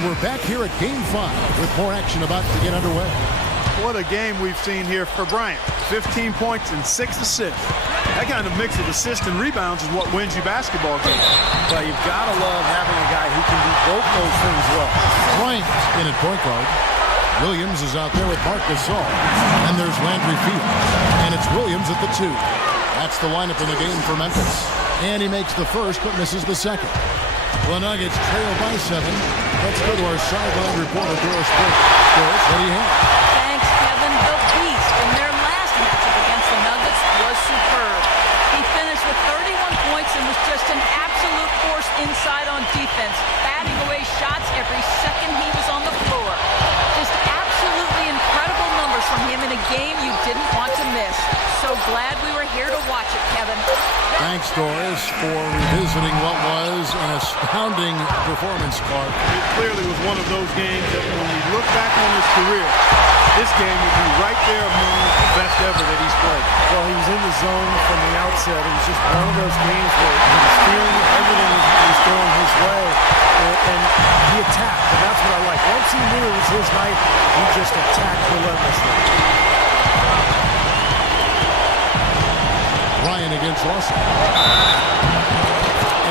And we're back here at Game 5 with more action about to get underway. What a game we've seen here for Bryant. 15 points and 6 assists. That kind of mix of assists and rebounds is what wins you basketball games. Well, you've got to love having a guy who can do both those things well. Bryant in at point guard. Williams is out there with Marc Gasol. And there's Landry Fields. And it's Williams at the 2. That's the lineup in the game for Memphis. And he makes the first but misses the second. The Nuggets trail by 7. Let's go to our sideline reporter, Doris Burke. Doris, what do you have? Thanks, Kevin. The Beast in their last matchup against the Nuggets was superb. He finished with 31 points and was just an absolute force inside on defense, batting away shots every second he was on the floor. Just absolutely incredible numbers from him in a game you didn't want to miss. So glad we were here to watch it, Kevin. Thanks, Doris, for revisiting what was an astounding performance, Clark. It clearly was one of those games that when we look back on his career, this game would be right there among the best ever that he's played. Well, he was in the zone from the outset. It was just one of those games where he was feeling everything was going his way. And he attacked, and that's what I like. Once he knew it was his night, he just attacked relentlessly. Ryan against Lawson.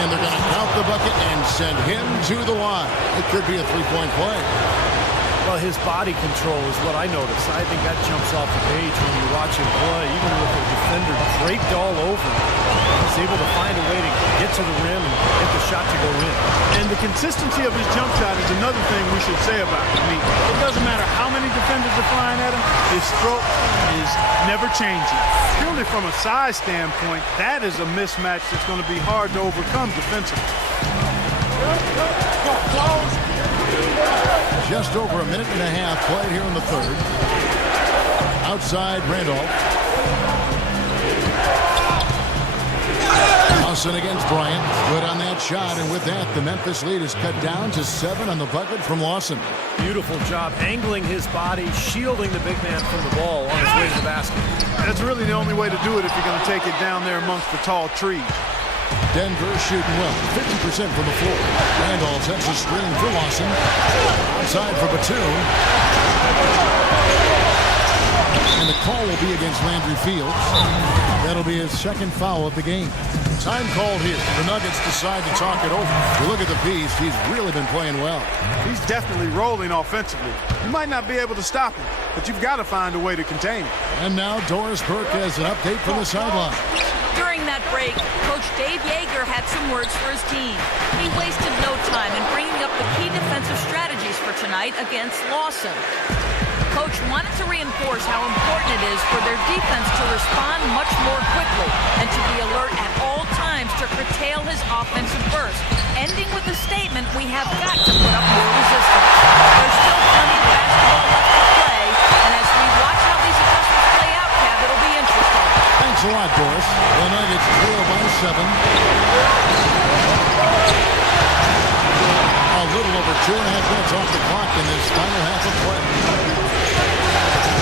And they're going to count the bucket and send him to the line. It could be a three-point play. Well, his body control is what I notice. I think that jumps off the page when you watch him play, even with the defender draped all over him. He's able to find a way to get to the rim and get the shot to go in. And the consistency of his jump shot is another thing we should say about him. I mean, it doesn't matter how many defenders are flying at him, his stroke is never changing. Purely from a size standpoint, that is a mismatch that's going to be hard to overcome defensively. Just over a minute and a half played here in the third. Outside Randolph. Lawson against Bryant. Good on that shot, and with that, the Memphis lead is cut down to 7 on the bucket from Lawson. Beautiful job angling his body, shielding the big man from the ball on his way to the basket. That's really the only way to do it if you're going to take it down there amongst the tall trees. Denver shooting well, 50% from the floor. Randolph sets a screen for Lawson. Outside for Batum. And the call will be against Landry Fields. That'll be his second foul of the game. Time called here. The Nuggets decide to talk it over. You look at the Beast, he's really been playing well. He's definitely rolling offensively. You might not be able to stop him, but you've got to find a way to contain him. And now Doris Burke has an update from the sideline. During that break, Coach Dave Yeager had some words for his team. He wasted no time in bringing up the key defensive strategies for tonight against Lawson. Coach wanted to reinforce how important it is for their defense to respond much more quickly and to be alert at all times to curtail his offensive burst, ending with the statement, "We have got to put up more resistance." There's still plenty of basketball left to play, and as we watch how these adjustments play out, Kev, it'll be interesting. Thanks a lot, Doris. The Nuggets trail by 7. A little over 2.5 minutes off the clock in this final half of play.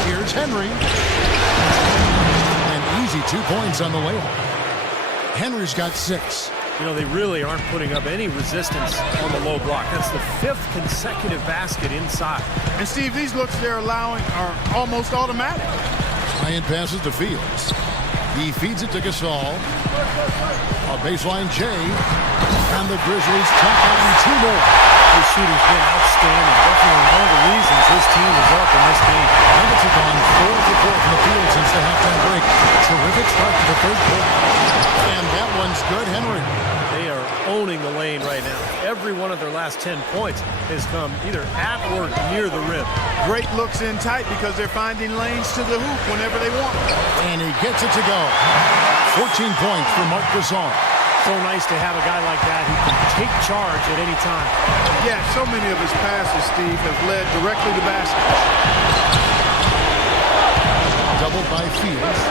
Here's Henry. An easy 2 points on the layup. Henry's got 6. You know, they really aren't putting up any resistance on the low block. That's the 5th consecutive basket inside. And Steve, these looks they're allowing are almost automatic. Ryan passes to Fields. He feeds it to Gasol. A baseline J. And the Grizzlies tack on 2 more. His shooting's been outstanding. Definitely one of the reasons his team is up in this game. Nuggets have gone 4 for 4 from the field since the halftime break. Terrific start to the third quarter. And that one's good, Henry. They are owning the lane right now. Every one of their last 10 points has come either at or near the rim. Great looks in tight because they're finding lanes to the hoop whenever they want. And he gets it to go. 14 points for Marc Gasol. So nice to have a guy like that who can take charge at any time. Yeah, so many of his passes, Steve, have led directly to baskets. Doubled by Fields.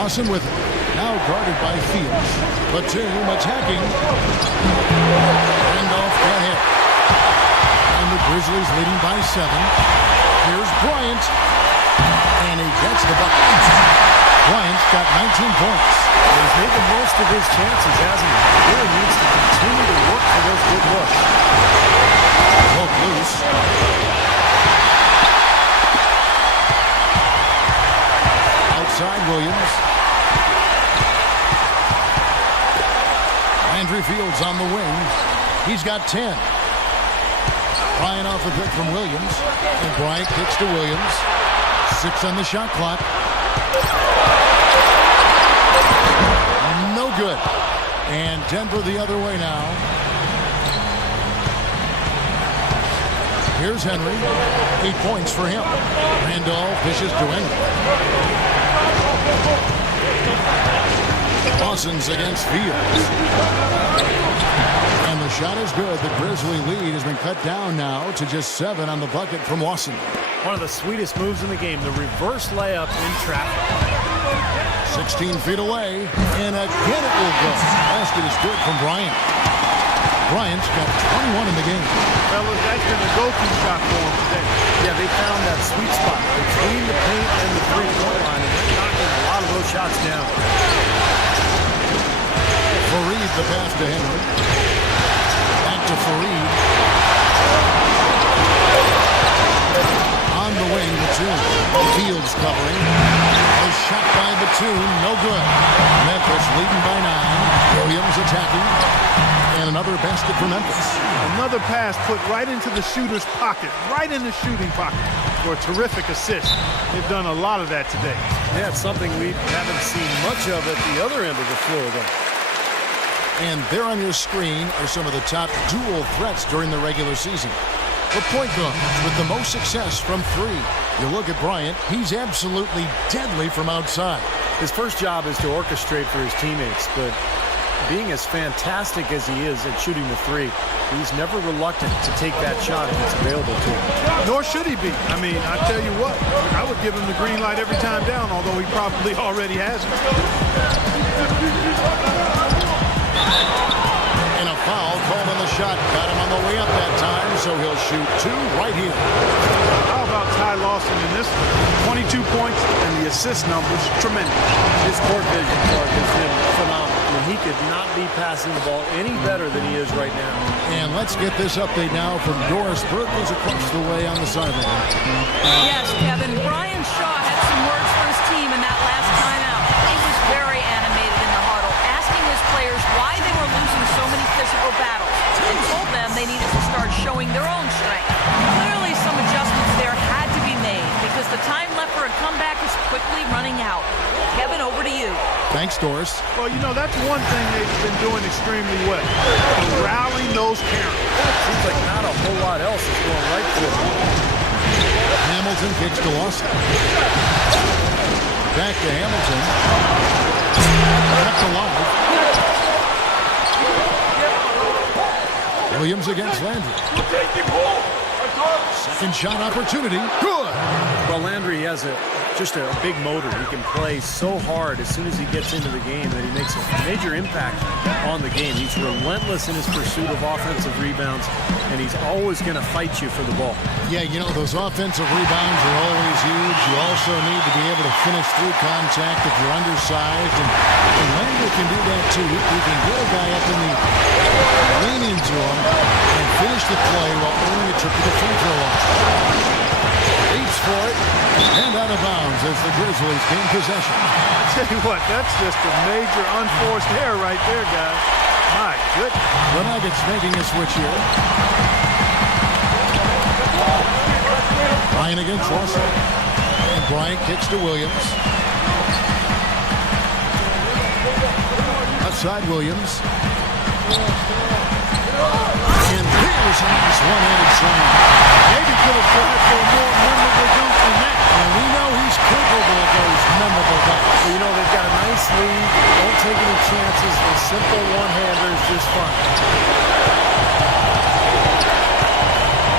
Lawson with it. Now guarded by Fields. Batum attacking. Randolph ahead. And the Grizzlies leading by 7. Here's Bryant. And he gets the bucket. Bryant's got 19 points. He's made the most of his chances, hasn't he? He really needs to continue to work for those good looks. Broke loose Williams. Landry Fields on the wing. He's got 10. Bryant off a pick from Williams. And Bryant kicks to Williams. 6 on the shot clock. No good. And Denver the other way now. Here's Henry. 8 points for him. Randolph dishes to Henry. Lawson's against Fields. And the shot is good. The Grizzly lead has been cut down now to just 7 on the bucket from Lawson. One of the sweetest moves in the game, the reverse layup in traffic. 16 feet away, and again it will go. Basket is good from Bryant. Bryant's got 21 in the game. Fellas, that's been a go-to shot for him today. Yeah, they found that sweet spot between the paint and the three-point line, and they're knocking a lot of those shots down. Fareed the pass to Henry. Back to Fareed. On the wing, Batum. Fields covering. A shot by Batum, no good. Memphis leading by 9. Williams attacking. And another basket for Memphis. Another pass put right into the shooter's pocket, right in the shooting pocket for a terrific assist. They've done a lot of that today. Yeah, it's something we haven't seen much of at the other end of the floor, though. And there on your screen are some of the top dual threats during the regular season. The point guards with the most success from 3. You look at Bryant, he's absolutely deadly from outside. His first job is to orchestrate for his teammates, but being as fantastic as he is at shooting the 3, he's never reluctant to take that shot if it's available to him. Nor should he be. I mean, I tell you what, I would give him the green light every time down, although he probably already has it. And a foul called on the shot. Got him on the way up that time, so he'll shoot 2 right here. How about Ty Lawson in this one? 22 points, and the assist numbers tremendous. His court vision, Clark, has been phenomenal. He could not be passing the ball any better than he is right now. And let's get this update now from Doris Burke, who's across the way on the sideline. Yes, Kevin. Brian Shaw had some words for his team in that last timeout. He was very animated in the huddle, asking his players why they were losing so many physical battles, and told them they needed to start showing their own strength. Clearly, some adjustments there had to be made because the time left for a comeback is quickly running out. Kevin, over to you. Thanks, Doris. Well, you know, that's one thing they've been doing extremely well. Rallying those parents. Seems like not a whole lot else is going right for him. Hamilton kicks to Lawson. Back to Hamilton. Kept alive. Williams against Landry. Second shot opportunity. Good. Well, Landry has just a big motor. He can play so hard as soon as he gets into the game that he makes a major impact on the game. He's relentless in his pursuit of offensive rebounds, and he's always going to fight you for the ball. Yeah, you know, those offensive rebounds are always huge. You also need to be able to finish through contact if you're undersized, and Landry can do that too. He can get a guy up in the lean into him and finish the play while only a trip to the free throw line. Reach for it, and out of bounds as the Grizzlies gain possession. I tell you what, that's just a major unforced error right there, guys. My goodness. The Nuggets making a switch here. Bryant against Lawson. And Bryant kicks to Williams. Outside Williams. And here's a nice one-handed slam. Maybe could have tried for a more memorable dunk than that. And we know he's capable of those memorable dunks. Well, you know, they've got a nice lead. Don't take any chances. A simple one-hander is just fun.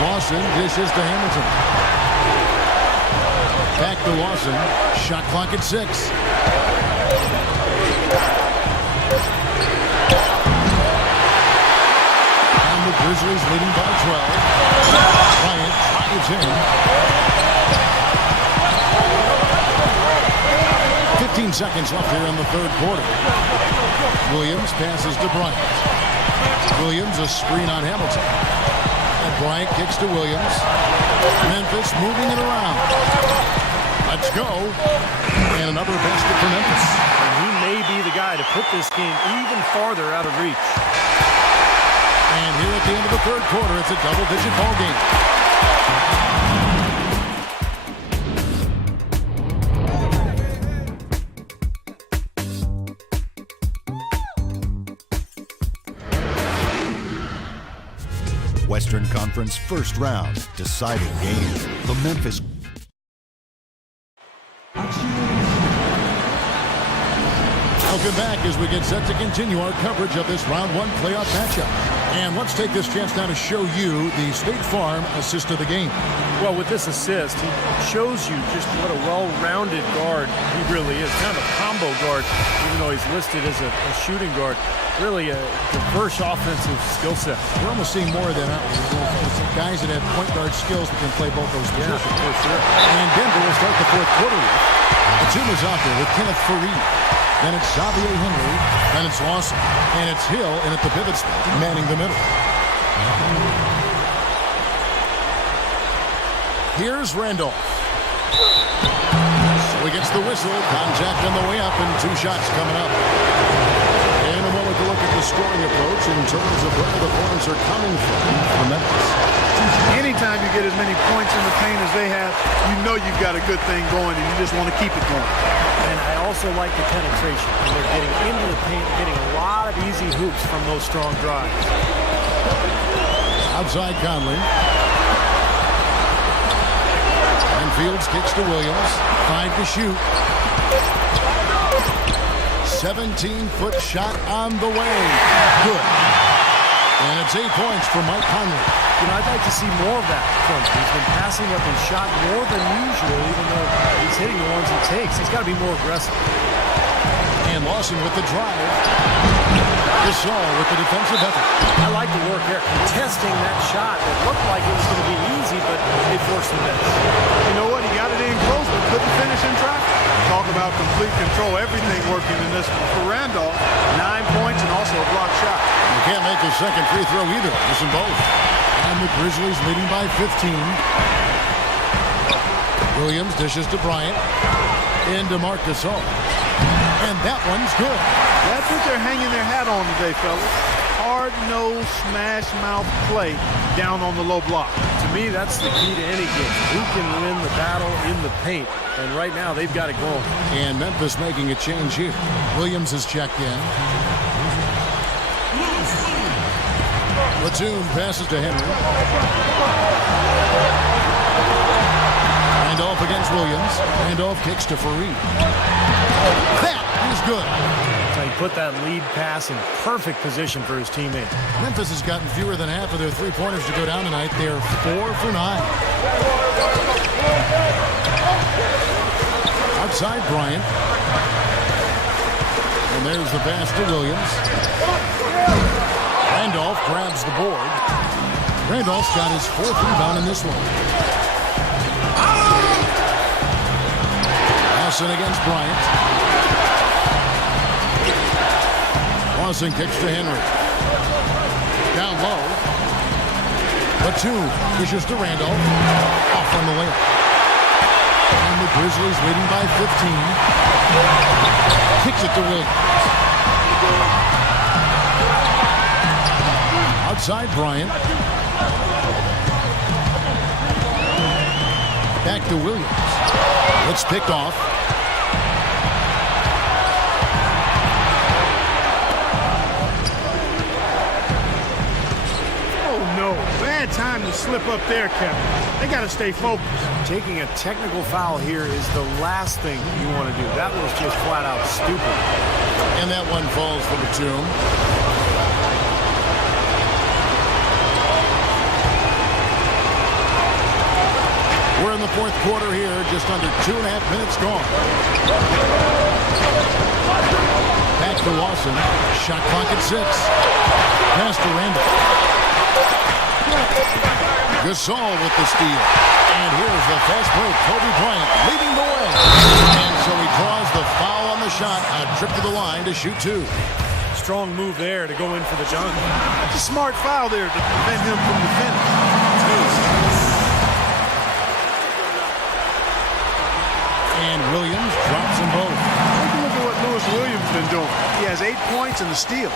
Lawson dishes to Hamilton. Back to Lawson. Shot clock at 6. And the Grizzlies leading by 12. Bryant drives in. 15 seconds left here in the third quarter. Williams passes to Bryant. Williams a screen on Hamilton. And Bryant kicks to Williams. Memphis moving it around. Let's go. And another basket for Memphis. And he may be the guy to put this game even farther out of reach. And here at the end of the third quarter, it's a double-digit ball game. Western Conference first round deciding game. The Memphis. Welcome back as we get set to continue our coverage of this round one playoff matchup. And let's take this chance now to show you the State Farm assist of the game. Well, with this assist, he shows you just what a well-rounded guard he really is. Kind of a combo guard, even though he's listed as a shooting guard. Really a diverse offensive skill set. We're almost seeing more of that. It's guys that have point guard skills that can play both those positions. Yeah, for sure. And Denver will start the fourth quarter with. The team is out there with Kenneth Fareed. Then it's Xavier Henry. Then it's Lawson. And it's Hill in at the pivot spot, manning the middle. Here's Randolph. So he gets the whistle. Contact on the way up and two shots coming up. In a moment to look at the scoring approach in terms of where the points are coming from Memphis. Anytime you get as many points in the paint as they have, you know you've got a good thing going and you just want to keep it going. And I also like the penetration. When they're getting into the paint, getting a lot of easy hoops from those strong drives. Outside Conley. And Fields kicks to Williams. 5 to shoot. 17-foot shot on the way. Good. And it's 8 points for Mike Conley. You know, I'd like to see more of that from him. He's been passing up his shot more than usual, even though he's hitting the ones he takes. He's got to be more aggressive. And Lawson with the drive. Gasol with the defensive effort. I like the work there. Contesting that shot. It looked like it was going to be easy, but it forced the miss. You know what? He got it in close, but couldn't finish in traffic. Talk about complete control. Everything working in this one for Randolph. 9 points and also a blocked shot. You can't make a second free throw either. Missing both. And the Grizzlies leading by 15. Williams dishes to Bryant. Into Marc Gasol. And that one's good. That's what they're hanging their hat on today, fellas. Hard-nosed, smash-mouth play down on the low block. To me, that's the key to any game. Who can win the battle in the paint? And right now, they've got it going. And Memphis making a change here. Williams is checked in. Platoon passes to Henry. Randolph against Williams. Randolph kicks to Fareed. That is good. So he put that lead pass in perfect position for his teammate. Memphis has gotten fewer than half of their three-pointers to go down tonight. They're 4 for 9. Outside Bryant. And there's the pass to Williams. Randolph grabs the board. Randolph's got his 4th rebound in this one. Lawson against Bryant. Lawson kicks to Henry. Down low. Batum pushes to Randolph. Off on the layup. And the Grizzlies leading by 15. Kicks it to Williams. Outside Bryant. Back to Williams. It's picked off. Oh, no. Bad time to slip up there, Kevin. They got to stay focused. Taking a technical foul here is the last thing you want to do. That was just flat out stupid. And that one falls for Batum. We're in the fourth quarter here, just under 2.5 minutes gone. Back to Lawson. Shot clock at 6. Pass to Randolph. Gasol with the steal. And here's the fast break. Kobe Bryant leading the way. And so he draws the foul on the shot. A trip to the line to shoot 2. Strong move there to go in for the dunk. It's a smart foul there to prevent him from the finish. And Williams drops them both. Take a look at what Lewis Williams has been doing. He has 8 points and a steal.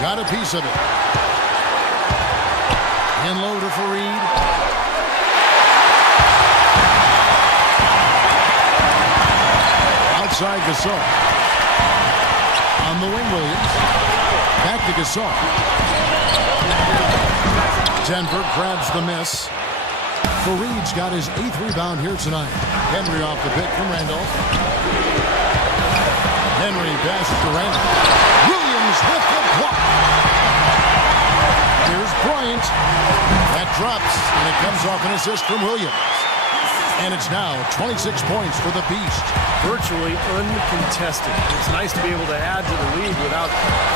Got a piece of it. And low to Fareed. Outside Gasol. On the wing, Williams. Back to Gasol. Denver grabs the miss. Fareed's got his 8th rebound here tonight. Henry off the pick from Randolph. Henry passes to Randolph. Williams with the block. Here's Bryant. That drops, and it comes off an assist from Williams. And it's now 26 points for the Beast. Virtually uncontested. It's nice to be able to add to the lead without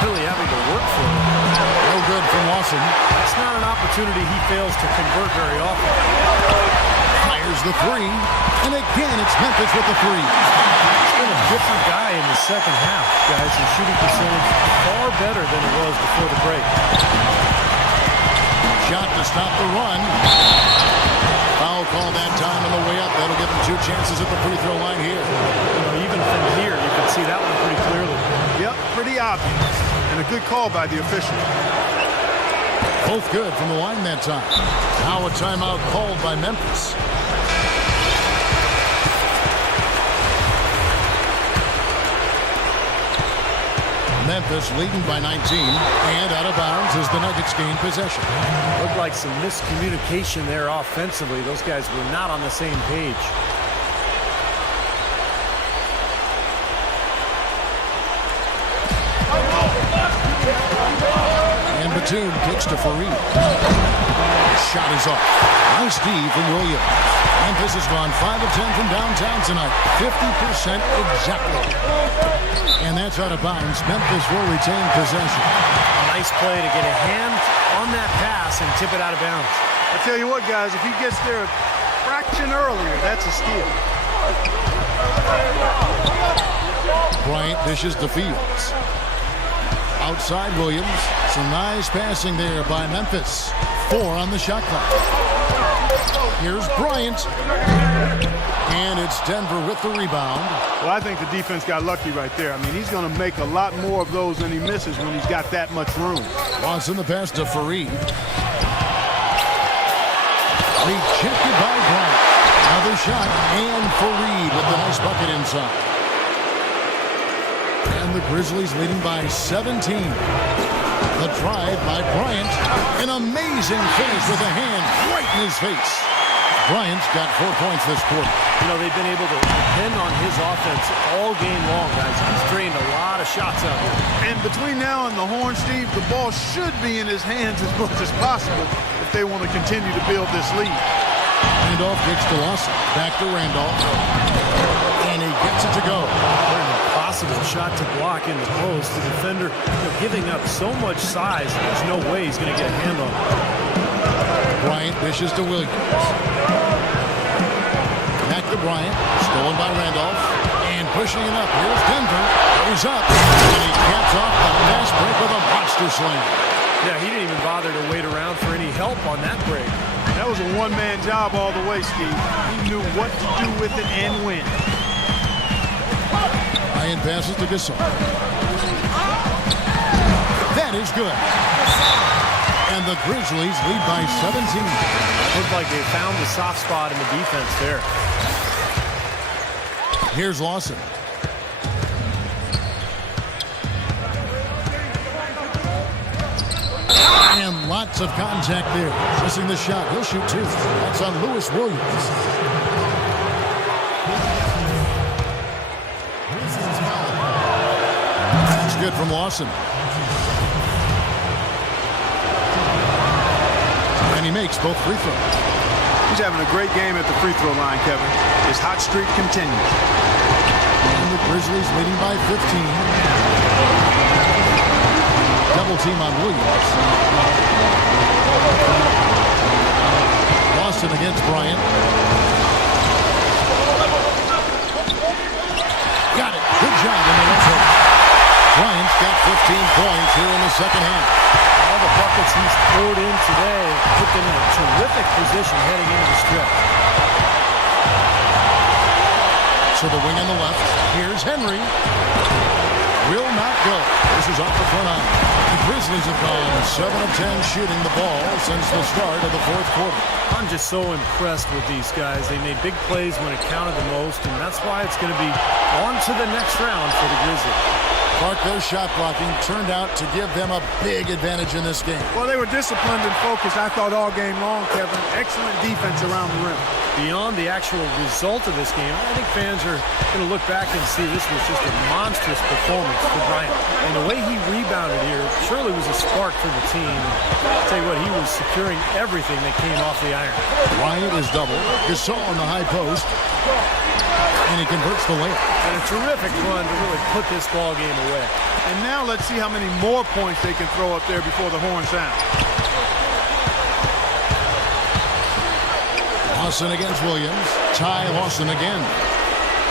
really having to work for it. No good from Lawson. That's not an opportunity he fails to convert very often. Fires the three. And again, it's Memphis with the three. He's been a different guy in the second half, guys. His shooting percentage far better than it was before the break. Shot to stop the run. Foul call that time on the way up. That'll give him 2 chances at the free throw line here. You know, even from here, you can see that one pretty clearly. Yep, pretty obvious. And a good call by the official. Both good from the line that time. Now a timeout called by Memphis. Memphis leading by 19, and out of bounds as the Nuggets gain possession. Looked like some miscommunication there offensively. Those guys were not on the same page. And Batum kicks to Fareed. Shot is off. Nice D from Williams. Memphis has gone 5 of 10 from downtown tonight. 50% exactly. And that's out of bounds. Memphis will retain possession. Nice play to get a hand on that pass and tip it out of bounds. I tell you what, guys, if he gets there a fraction earlier, that's a steal. Bryant dishes to Fields. Outside Williams. Some nice passing there by Memphis. 4 on the shot clock. Here's Bryant. And it's Denver with the rebound. Well, I think the defense got lucky right there. I mean, he's going to make a lot more of those than he misses when he's got that much room. Watson the pass to Fareed. Rejected by Bryant. Another shot. And Fareed with the nice bucket inside. And the Grizzlies leading by 17. The drive by Bryant. An amazing finish with a hand right in his face. Bryant's got 4 points this quarter. You know, they've been able to depend on his offense all game long, guys. He's drained a lot of shots out here. And between now and the horn, Steve, the ball should be in his hands as much as possible if they want to continue to build this lead. Randolph kicks to Lawson. Back to Randolph. And he gets it to go. What an impossible shot to block in the post. The defender, giving up so much size, there's no way he's going to get a hand on it. Bryant dishes to Williams. Back to Bryant. Stolen by Randolph. And pushing it up. Here's Denver. Goes up. And he caps off the fast break with a monster slam. Yeah, he didn't even bother to wait around for any help on that break. That was a one-man job all the way, Steve. He knew what to do with it and when. Bryant passes to Gasol. That is good. And the Grizzlies lead by 17. Looked like they found the soft spot in the defense there. Here's Lawson. And lots of contact there. Missing the shot. He'll shoot 2. That's on Lewis Williams. That's good from Lawson. And he makes both free throws. He's having a great game at the free throw line, Kevin. His hot streak continues. And the Grizzlies leading by 15. Double team on Williams. Lawson against Bryant. Got it. Good job in the red zone. Bryant's got 15 points here in the second half. All the buckets he's poured in today put them in a terrific position heading into the stretch. to the wing on the left. Here's Henry. Will not go. This is off the front line. The Grizzlies have gone 7 of 10 shooting the ball since the start of the fourth quarter. I'm just so impressed with these guys. They made big plays when it counted the most, and that's why it's going to be on to the next round for the Grizzlies. Clark, their shot blocking turned out to give them a big advantage in this game. Well, they were disciplined and focused, I thought, all game long, Kevin. Excellent defense around the rim. Beyond the actual result of this game, I think fans are going to look back and see this was just a monstrous performance for Bryant. And the way he rebounded here surely was a spark for the team. I'll tell you what, he was securing everything that came off the iron. Bryant is double. Gasol on the high post. And he converts the layup. And a terrific run to really put this ball game away. And now let's see how many more points they can throw up there before the horn sound. Lawson against Williams. Ty Lawson again.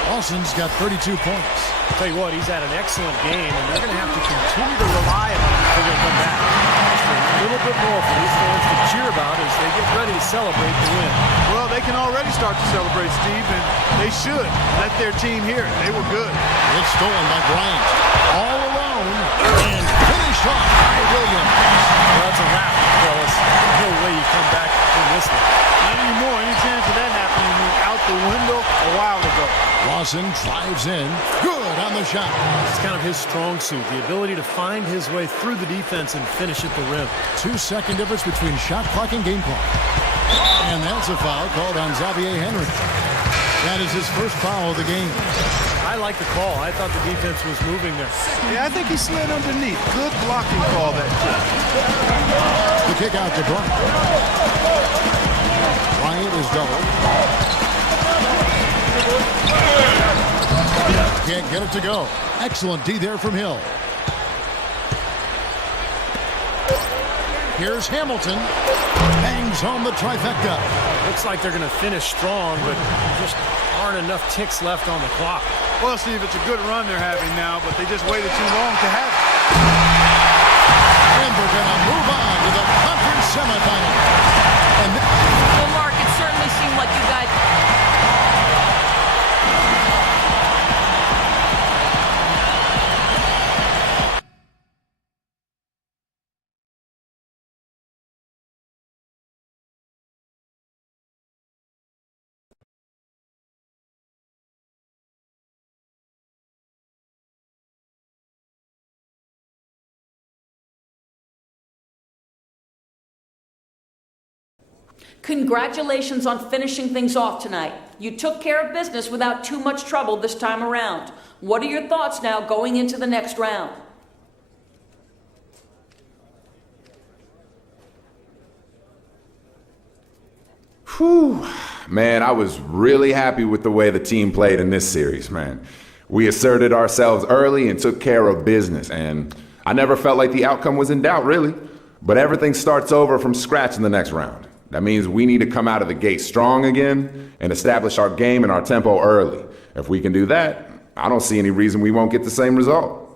Lawson's got 32 points. I'll tell you what, he's had an excellent game, and they're going to have to continue to rely on him until they come back. Just a little bit more for these fans to cheer about as they get ready to celebrate the win. Well, they can already start to celebrate, Steve, and they should let their team hear it. They were good. It's stolen by Bryant. All alone. And finished off by Williams. Well, that's a wrap, fellas. No way you come back from this one. Not anymore. Any chance of that happening went out the window a while ago. Lawson drives in. Good on the shot. It's kind of his strong suit, the ability to find his way through the defense and finish at the rim. 2-second difference between shot clock and game clock. And that's a foul called on Xavier Henry. That is his first foul of the game. I like the call. I thought the defense was moving there. Yeah, I think he slid underneath. Good blocking call that too. The kick out to Bryant. Bryant is double. Can't get it to go. Excellent D there from Hill. Here's Hamilton. Bangs home the trifecta. Looks like they're going to finish strong, but just aren't enough ticks left on the clock. Well, Steve, it's a good run they're having now, but they just waited too long to have it. And we're going to move on to the conference semifinal. And Well, Mark, it certainly seemed like you guys... Congratulations on finishing things off tonight. You took care of business without too much trouble this time around. What are your thoughts now going into the next round? Whew. Man, I was really happy with the way the team played in this series, man. We asserted ourselves early and took care of business, and I never felt like the outcome was in doubt, really. But everything starts over from scratch in the next round. That means we need to come out of the gate strong again and establish our game and our tempo early. If we can do that, I don't see any reason we won't get the same result.